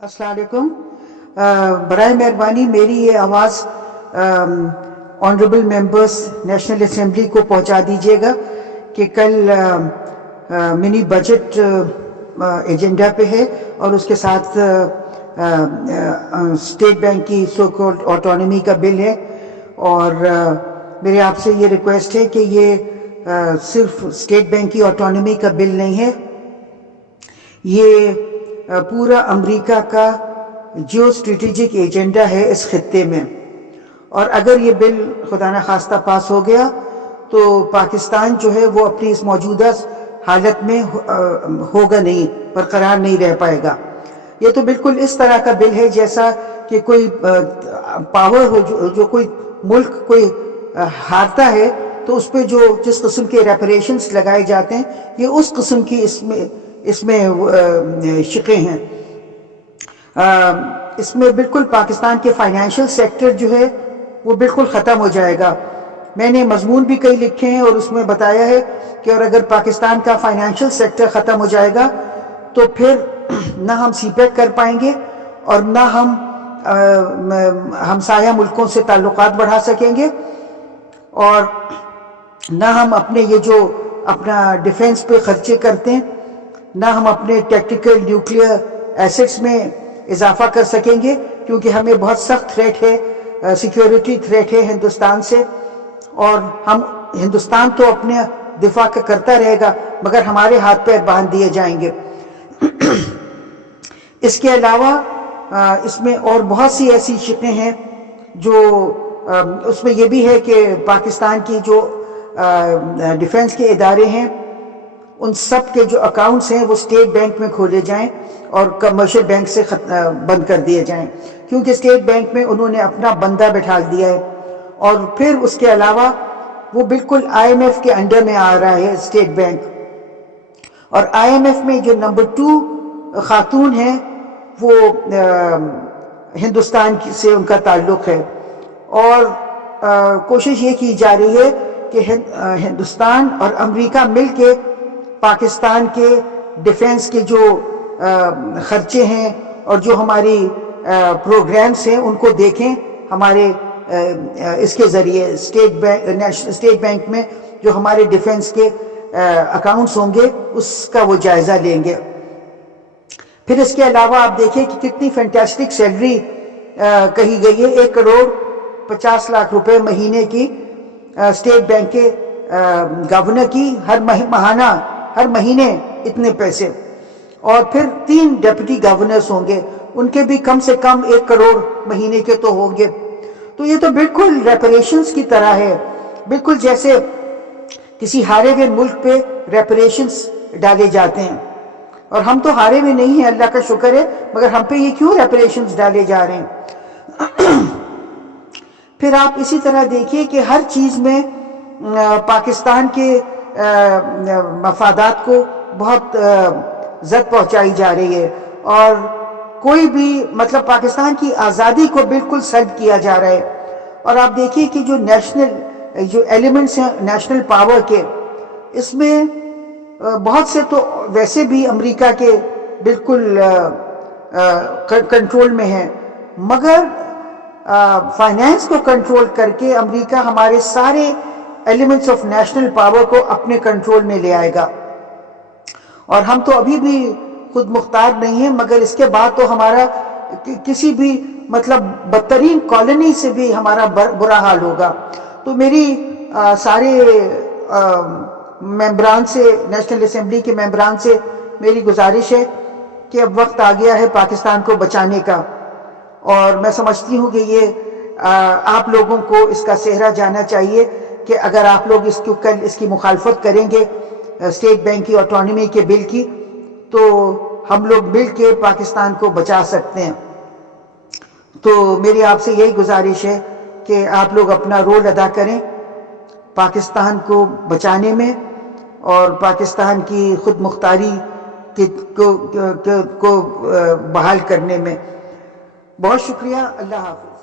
अस्सलाम वालेकुम। बराए मेहरबानी मेरी ये आवाज़ ऑनरेबल मेंबर्स नेशनल असेंबली को पहुंचा दीजिएगा कि कल मिनी बजट एजेंडा पे है और उसके साथ स्टेट बैंक की सो कॉल्ड ऑटोनॉमी का बिल है। और मेरे आपसे ये रिक्वेस्ट है कि ये सिर्फ स्टेट बैंक की ऑटोनॉमी का बिल नहीं है, ये पूरा अमेरिका का जियो स्ट्रेटेजिक एजेंडा है इस खित्ते में। और अगर ये बिल खुदा न खास्ता पास हो गया तो पाकिस्तान जो है वो अपनी इस मौजूदा हालत में होगा नहीं, बरकरार नहीं रह पाएगा। ये तो बिल्कुल इस तरह का बिल है जैसा कि कोई पावर हो, जो कोई मुल्क कोई हारता है तो उस पर जो जिस किस्म के रेपरेशंस लगाए जाते हैं, ये उस किस्म की इसमें शिकें हैं। इसमें बिल्कुल पाकिस्तान के फाइनेंशियल सेक्टर जो है वो बिल्कुल ख़त्म हो जाएगा। मैंने मजमून भी कई लिखे हैं और उसमें बताया है कि और अगर पाकिस्तान का फाइनेंशियल सेक्टर ख़त्म हो जाएगा तो फिर ना हम सीपेक कर पाएंगे और ना हम हमसाया मुल्कों से ताल्लुकात बढ़ा सकेंगे, और ना हम अपने ये जो अपना डिफेंस पे खर्चे करते हैं, ना हम अपने टैक्टिकल न्यूक्लियर एसेट्स में इजाफा कर सकेंगे, क्योंकि हमें बहुत सख्त थ्रेट है, सिक्योरिटी थ्रेट है हिंदुस्तान से। और हम हिंदुस्तान तो अपने दिफा का करता रहेगा मगर हमारे हाथ पैर बांध दिए जाएंगे। इसके अलावा इसमें और बहुत सी ऐसी शिकें हैं जो उसमें यह भी है कि पाकिस्तान की जो डिफेंस के इदारे हैं उन सब के जो अकाउंट्स हैं वो स्टेट बैंक में खोले जाएं और कमर्शियल बैंक से बंद कर दिए जाएं, क्योंकि स्टेट बैंक में उन्होंने अपना बंदा बैठा दिया है। और फिर उसके अलावा वो बिल्कुल IMF के अंडर में आ रहा है स्टेट बैंक, और IMF में जो नंबर 2 खातून है वो हिंदुस्तान से उनका ताल्लुक है। और कोशिश ये की जा रही है कि हिंदुस्तान और अमेरिका मिलके पाकिस्तान के डिफेंस के जो खर्चे हैं और जो हमारी प्रोग्राम्स हैं उनको देखें। हमारे इसके ज़रिए स्टेट बैंक में जो हमारे डिफेंस के अकाउंट्स होंगे उसका वो जायज़ा लेंगे। फिर इसके अलावा आप देखिए कि कितनी फैंटास्टिक सैलरी कही गई है, 1,50 लाख रुपए महीने की स्टेट बैंक के गवर्नर की, हर महीने इतने पैसे। और फिर 3 डिप्टी गवर्नर्स होंगे, उनके भी कम से कम 1 करोड़ महीने के तो होंगे। तो ये तो बिल्कुल रेपरेशंस की तरह है, बिल्कुल जैसे किसी हारे हुए मुल्क पे रेपरेशंस डाले जाते हैं। और हम तो हारे हुए नहीं हैं, अल्लाह का शुक्र है, मगर हम पे ये क्यों रेपरेशंस डाले जा रहे हैं। फिर आप इसी तरह देखिए कि हर चीज़ में पाकिस्तान के मफादात को बहुत ज़द पहुंचाई जा रही है, और कोई भी मतलब पाकिस्तान की आज़ादी को बिल्कुल सल्ब किया जा रहा है। और आप देखिए कि जो एलिमेंट्स हैं नेशनल पावर के, इसमें बहुत से तो वैसे भी अमेरिका के बिल्कुल कंट्रोल में हैं, मगर फाइनेंस को कंट्रोल करके अमेरिका हमारे सारे एलिमेंट्स ऑफ नेशनल पावर को अपने कंट्रोल में ले आएगा। और हम तो अभी भी खुद मुख्तार नहीं है, मगर इसके बाद तो हमारा किसी भी मतलब बदतरीन कॉलोनी से भी हमारा बुरा हाल होगा। तो मेरी सारे मेंबरान से, नेशनल असेंबली के मेंबरान से मेरी गुजारिश है कि अब वक्त आ गया है पाकिस्तान को बचाने का। और मैं समझती हूँ कि ये आप लोगों को इसका सेहरा जाना चाहिए कि अगर आप लोग इसकी मुखालफत करेंगे स्टेट बैंक की ऑटोनॉमी के बिल की, तो हम लोग मिल के पाकिस्तान को बचा सकते हैं। तो मेरी आपसे यही गुजारिश है कि आप लोग अपना रोल अदा करें पाकिस्तान को बचाने में और पाकिस्तान की खुद मुख्तारी को बहाल करने में। बहुत शुक्रिया, अल्लाह हाफ़िज़।